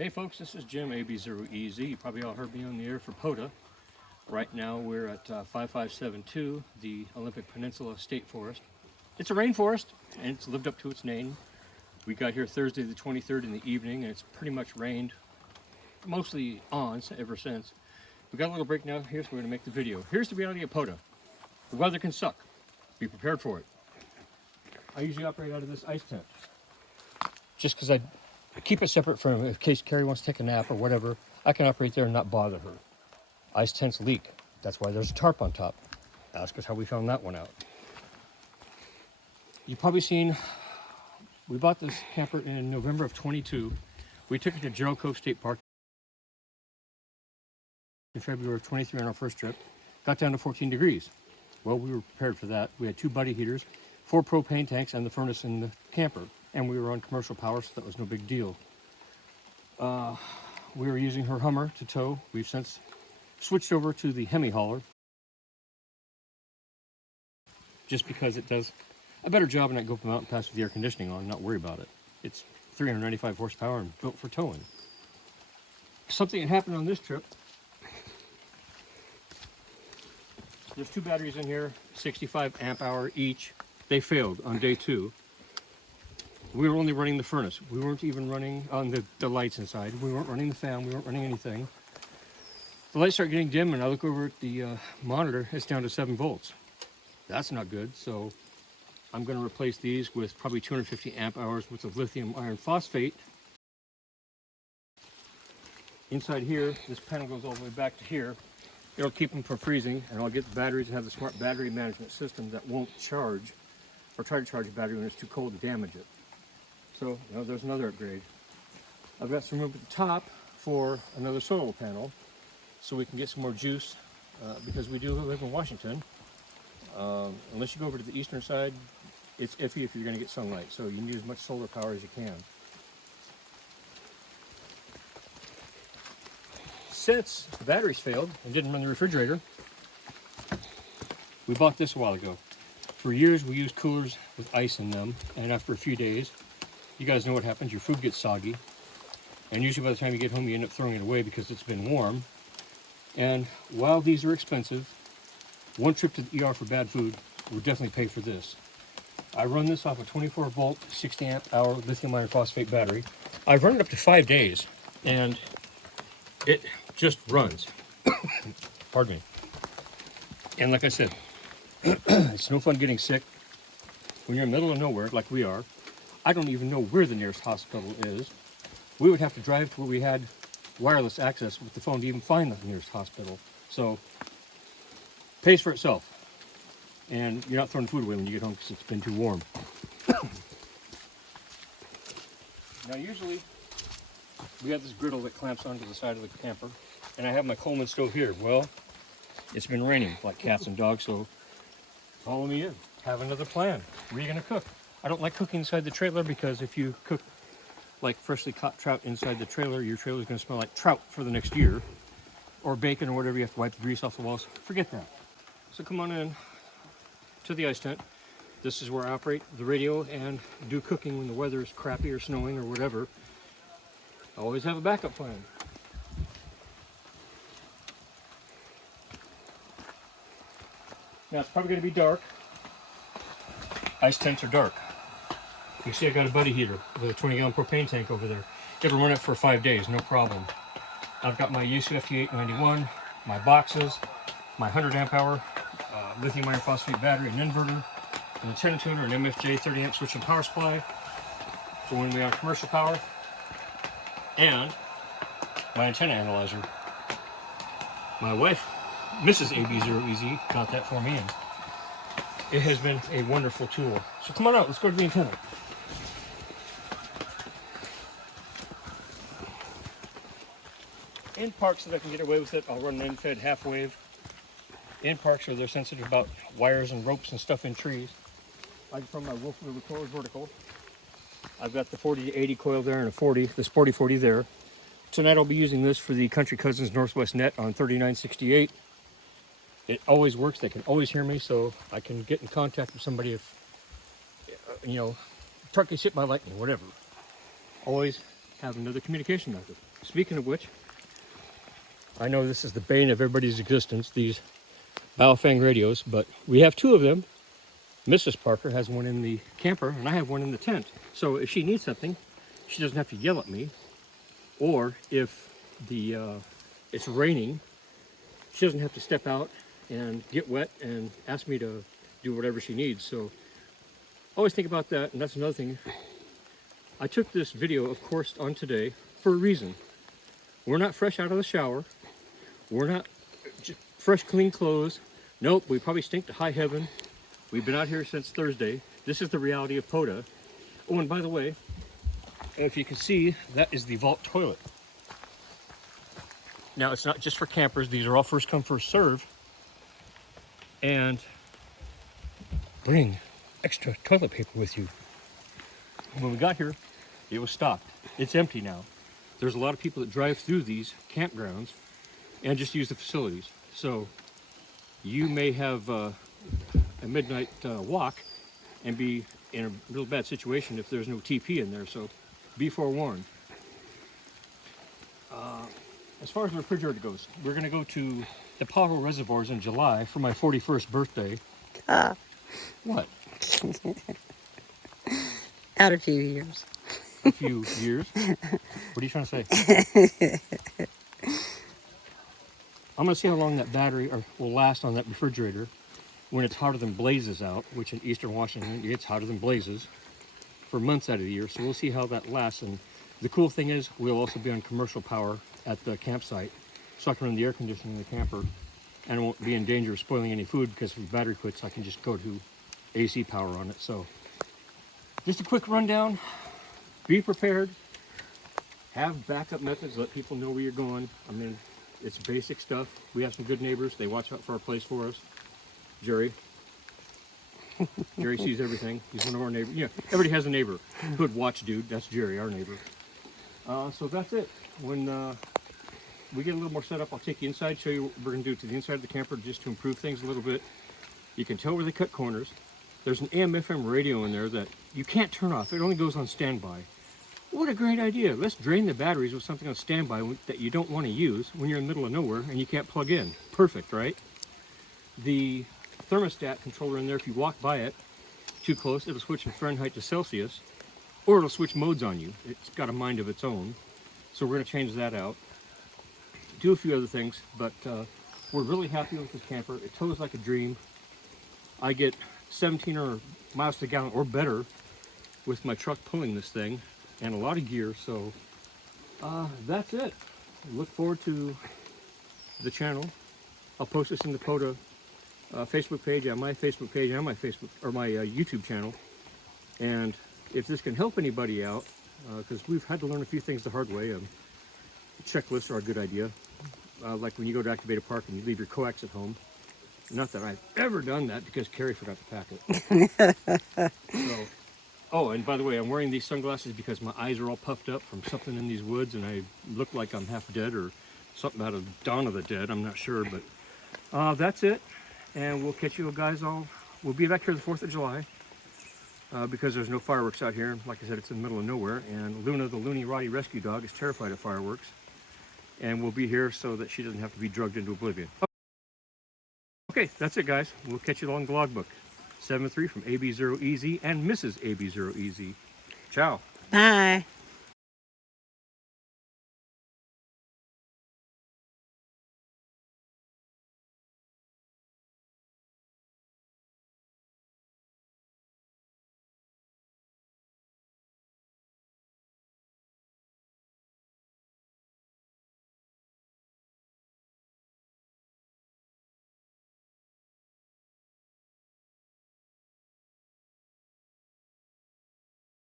Hey folks, this is Jim, AB0EZ. You probably all heard me on the air for POTA. Right now we're at 5572, the Olympic Peninsula State Forest. It's a rainforest, and it's lived up to its name. We got here Thursday the 23rd in the evening, and it's pretty much rained, mostly on ever since. We got a little break now here, so we're going to make the video. Here's the reality of POTA. The weather can suck. Be prepared for it. I usually operate out of this ice tent, just because I keep it separate from, in case Carrie wants to take a nap or whatever, I can operate there and not bother her. Ice tents leak. That's why there's a tarp on top. Ask us how we found that one out. You've probably seen, we bought this camper in November of 22. We took it to Gerald Cove State Park in February of 23 on our first trip. Got down to 14 degrees. Well, we were prepared for that. We had 2 buddy heaters, 4 propane tanks, and the furnace in the camper. And we were on commercial power, so that was no big deal. We were using her Hummer to tow. We've since switched over to the Hemi hauler, just because it does a better job and I can go up the mountain pass with the air conditioning on and not worry about it. It's 395 horsepower and built for towing. Something that happened on this trip, there's 2 batteries in here, 65 amp hour each. They failed on day 2. We were only running the furnace. We weren't even running on the lights inside. We weren't running the fan. We weren't running anything. The lights start getting dim, and I look over at the monitor. It's down to 7 volts. That's not good. So I'm going to replace these with probably 250 amp hours worth of lithium iron phosphate. Inside here, this panel goes all the way back to here. It'll keep them from freezing, and I'll get the batteries and have the smart battery management system that won't charge or try to charge a battery when it's too cold to damage it. So, there's another upgrade. I've got some room at the top for another solar panel so we can get some more juice because we do live in Washington. Unless you go over to the eastern side, it's iffy if you're going to get sunlight, so you can use as much solar power as you can. Since the batteries failed and didn't run the refrigerator, we bought this a while ago. For years we used coolers with ice in them, and after a few days, you guys know what happens, your food gets soggy, and usually by the time you get home you end up throwing it away because it's been warm. And while these are expensive, one trip to the ER for bad food would definitely pay for this. I run this off a 24 volt, 60 amp hour lithium iron phosphate battery. I've run it up to 5 days, and it just runs. Pardon me. And like I said, it's no fun getting sick when you're in the middle of nowhere like we are. I don't even know where the nearest hospital is. We would have to drive to where we had wireless access with the phone to even find the nearest hospital. So, pays for itself. And you're not throwing food away when you get home because it's been too warm. Now usually, we have this griddle that clamps onto the side of the camper, and I have my Coleman stove here. Well, it's been raining like cats and dogs, so follow me in. Have another plan. Where are you going to cook? I don't like cooking inside the trailer because if you cook like freshly caught trout inside the trailer, your trailer is going to smell like trout for the next year. Or bacon or whatever, you have to wipe the grease off the walls. Forget that. So come on in to the ice tent. This is where I operate the radio and do cooking when the weather is crappy or snowing or whatever. I always have a backup plan. Now it's probably going to be dark. Ice tents are dark. You see I got a buddy heater with a 20-gallon propane tank over there. It'll run it for 5 days, no problem. I've got my UCFT 891, my boxes, my 100 amp hour lithium iron phosphate battery and inverter, an antenna tuner, an MFJ 30 amp switch and power supply for when we have commercial power, and my antenna analyzer. My wife, Mrs. AB0EZ, got that for me, and it has been a wonderful tool. So come on out, let's go to the antenna. In parks that I can get away with it, I'll run an unfed half wave. In parks where they're sensitive about wires and ropes and stuff in trees, I can run my Wolf Mover coil vertical. I've got the 40 to 80 coil there and a 40, the Sporty 40 there. Tonight I'll be using this for the Country Cousins Northwest net on 3968. It always works. They can always hear me, so I can get in contact with somebody if, truck gets hit by lightning, whatever. Always have another communication method. speaking of which, I know this is the bane of everybody's existence, these Baofeng radios, but we have two of them. Mrs. Parker has one in the camper, and I have one in the tent. So if she needs something, she doesn't have to yell at me. Or if it's raining, she doesn't have to step out and get wet and ask me to do whatever she needs. So always think about that, and that's another thing. I took this video, of course, on today for a reason. We're not fresh out of the shower. We're not just fresh, clean clothes. Nope, we probably stink to high heaven. We've been out here since Thursday. This is the reality of POTA. Oh, and by the way, if you can see, that is the vault toilet. Now, it's not just for campers. These are all first come, first serve. And bring extra toilet paper with you. When we got here, it was stocked. It's empty now. There's a lot of people that drive through these campgrounds and just use the facilities. So you may have a midnight walk and be in a real bad situation if there's no TP in there. So be forewarned. As far as the refrigerator goes, we're going to go to the Pajaro Reservoirs in July for my 41st birthday. What? Out a few years. A few years? What are you trying to say? I'm going to see how long that battery will last on that refrigerator when it's hotter than blazes out, which in eastern Washington, it's hotter than blazes for months out of the year. So we'll see how that lasts. And the cool thing is we'll also be on commercial power at the campsite, so I can run the air conditioning in the camper and I won't be in danger of spoiling any food, because if the battery quits, I can just go to AC power on it. So just a quick rundown. Be prepared. Have backup methods. Let people know where you're going. I mean, it's basic stuff. We have some good neighbors. They watch out for our place for us. Jerry. Jerry sees everything. He's one of our neighbors. Yeah, everybody has a neighbor. Good watch dude. That's Jerry, our neighbor. So that's it. When we get a little more set up, I'll take you inside, show you what we're going to do to the inside of the camper just to improve things a little bit. You can tell where they cut corners. There's an AM/FM radio in there that you can't turn off. It only goes on standby. What a great idea. Let's drain the batteries with something on standby that you don't want to use when you're in the middle of nowhere and you can't plug in. Perfect, right? The thermostat controller in there, if you walk by it too close, it'll switch from Fahrenheit to Celsius, or it'll switch modes on you. It's got a mind of its own. So we're going to change that out. Do a few other things, but we're really happy with this camper. It tows like a dream. I get 17 miles to the gallon or better with my truck pulling this thing, and a lot of gear. So that's it. Look forward to the channel. I'll post this in the POTA Facebook page, on my Facebook page, and my YouTube channel. And if this can help anybody out, because we've had to learn a few things the hard way. Checklists are a good idea. Like when you go to activate a park and you leave your coax at home. Not that I've ever done that, because Carrie forgot to pack it. So, oh, and by the way, I'm wearing these sunglasses because my eyes are all puffed up from something in these woods, and I look like I'm half dead or something out of Dawn of the Dead. I'm not sure, but that's it. And we'll catch you guys all. We'll be back here the 4th of July because there's no fireworks out here. Like I said, it's in the middle of nowhere, and Luna, the loony Roddy rescue dog, is terrified of fireworks. And we'll be here so that she doesn't have to be drugged into oblivion. Okay, that's it, guys. We'll catch you along the logbook. 7-3 from AB0EZ and Mrs. AB0EZ. Ciao. Bye.